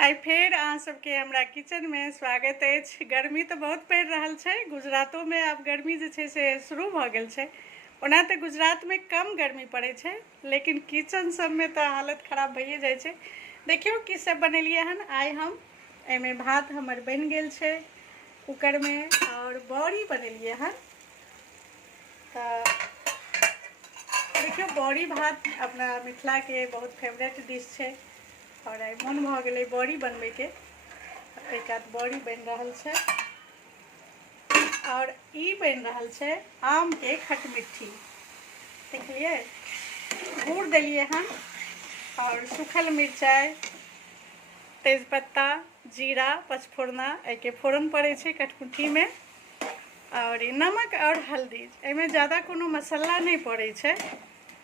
आई फेर अहाँ सबके हमरा किचन में स्वागत है। गर्मी तो बहुत पड़ रहा है गुजरातों में। अब गर्मी जे छे से शुरू भ गेल छे। ओना तो गुजरात में कम गर्मी पड़े छे, लेकिन किचन सब में तो हालत खराब भइए जाए छे। देखियो की सब बनेलिए हन। आई हम एमे भात हमर बन गेल छे कुकर में, और बड़ी बनेलिए हन। तो देखियो बड़ी भात अपना मिथिला के बहुत फेवरेट डिश छे, और आई मन भ गेलै बड़ी बनबे के। एक आध बड़ी बन रहल छे, और ई बन रहल छे आम के खटमिट्ठी। देखलिए गुड़ दिलिए हन, और सूखल मिरचाई, तेजपत्ता, जीरा, पचफोरना के फोरन पड़े छे खटमिट्ठी में। और ई नमक और हल्दी, एमे ज़्यादा कोनो मसाला नहीं पड़े छे।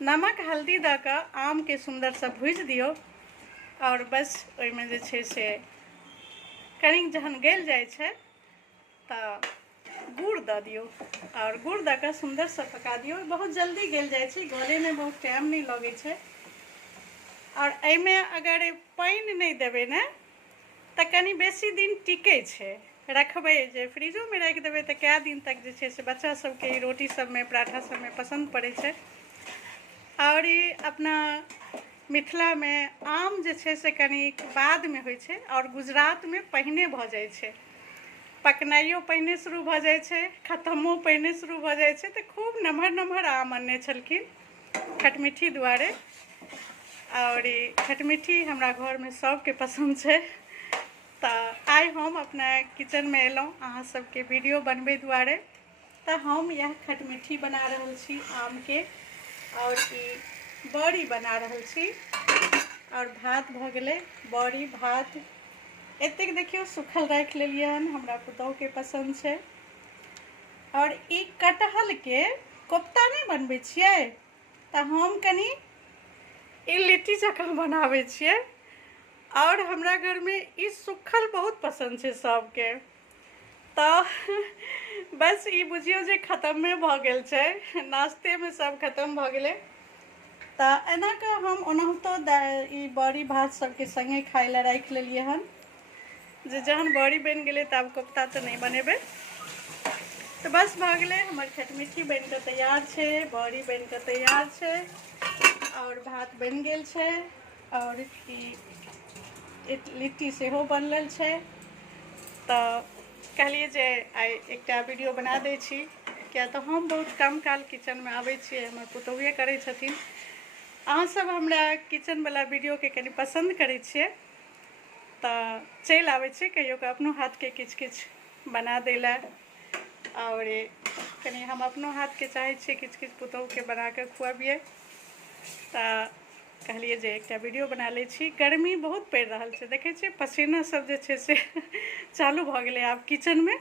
नमक हल्दी द के आम के सुंदर से भूज दियो, और बस ओइमे जे छे से कनिक जहन गल जाए छे तो गुड़ द दियो, और गुड़ द के सुंदर से पका दियो। बहुत जल्दी गल जाए छे, गले में बहुत टाइम नहीं लगे छे। और एमे अगर पानी नहीं देबे ना तो कनी बेसी दिन टिके छे। रखबे जे फ्रिजो में रख देबे तो क्या दिन तक जे छे से बच्चा सबके रोटी सब में, पराठा सब में पसंद पड़े छे। और ई अपना मिथिला में आम जे छे से कनी बाद में होय छे, और गुजरात में पहिने भ जाय छे। पकनाइयो पहिने शुरू भ जाय छे, खत्मो पहिने शुरू भ जाय छे। तो खूब नमहर नमहर आम अनने छलखिन खटमिट्ठी दुआरे। और ई खटमिट्ठी हमरा घर में सबके पसंद छे। तो आई हम अपना किचन में एलौं अहाँ सबके वीडियो बनबे दुआरे। तो हम यह खटमिट्ठी बना रहल छी आम के, और ई बड़ी बना रहल छी। और भात भ गेलै, बड़ी भात एतेक देखियो सुखल राख लेलिए हन, हमरा पुतहु के पसंद छे। और ई कटहल के कोफ्ता नहीं बनबे छियै, तो हम कनी ई लिट्टी जकाँ बनावे छियै। और हमरा घर में ई सुखल बहुत पसंद छे सबके। तो बस ई बुझियो जे खत्म में भ गेल छे, नाश्ते में सब खत्म भ गेलै। तो एना के हम ओनाहितो ई बड़ी भात सबके संगे खाए ला राख लेलिए हन। जे जहन बड़ी बन गेलै तो आब कोफ्ता तो नहीं बनेबे। तो बस भ गेलै, हमर खटमिट्ठी बन के तैयार छे, बड़ी बन के तैयार छे, और भात बन गेल छे, और ई लिट्टी सेहो बनल छे। तो कहलिए जे आई एकटा वीडियो बना दै छी, क्या तो हम बहुत कम काल किचन में आबै छियै, हमर पुतहुए करै छथिन। अहाँ सब हमरा किचन वाला वीडियो के कनी पसंद करै छियै, तो चल आबै छी कहियो के अपनो हाथ के किछ किछ बना देला। और कनी हम अपनो हाथ के चाहे छियै किछ किछ पुतहु के बना के खुआबिए। तो कहलिए जे एकटा वीडियो बना लै छी। गर्मी बहुत पड़ रहल छे, देखे छियै पसीना सब जे छे से चालू भ गेलै आब किचन में।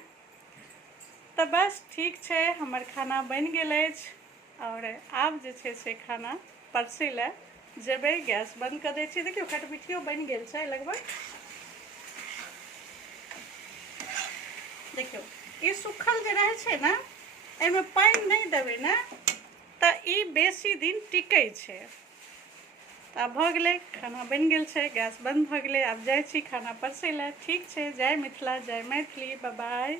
तो बस ठीक छे, हमर खाना बन गेल अछि, और आब जे छे से खाना परसे ला जेबै। गैस बंद कर दै छी। देखियो खटमिट्ठियो बन गेल छे लगभग। देखियो ई सुखल जे रहे छे ना, एमे पानी नहीं देबे ना तो ई बेसी दिन टिके छे। तो आब भ गेलै, खाना बन गेल छे, गैस बंद भ गेलै। आब जाय छी खाना परसे ला। ठीक छे, जय मिथिला, जय मैथिली, बाय बाय।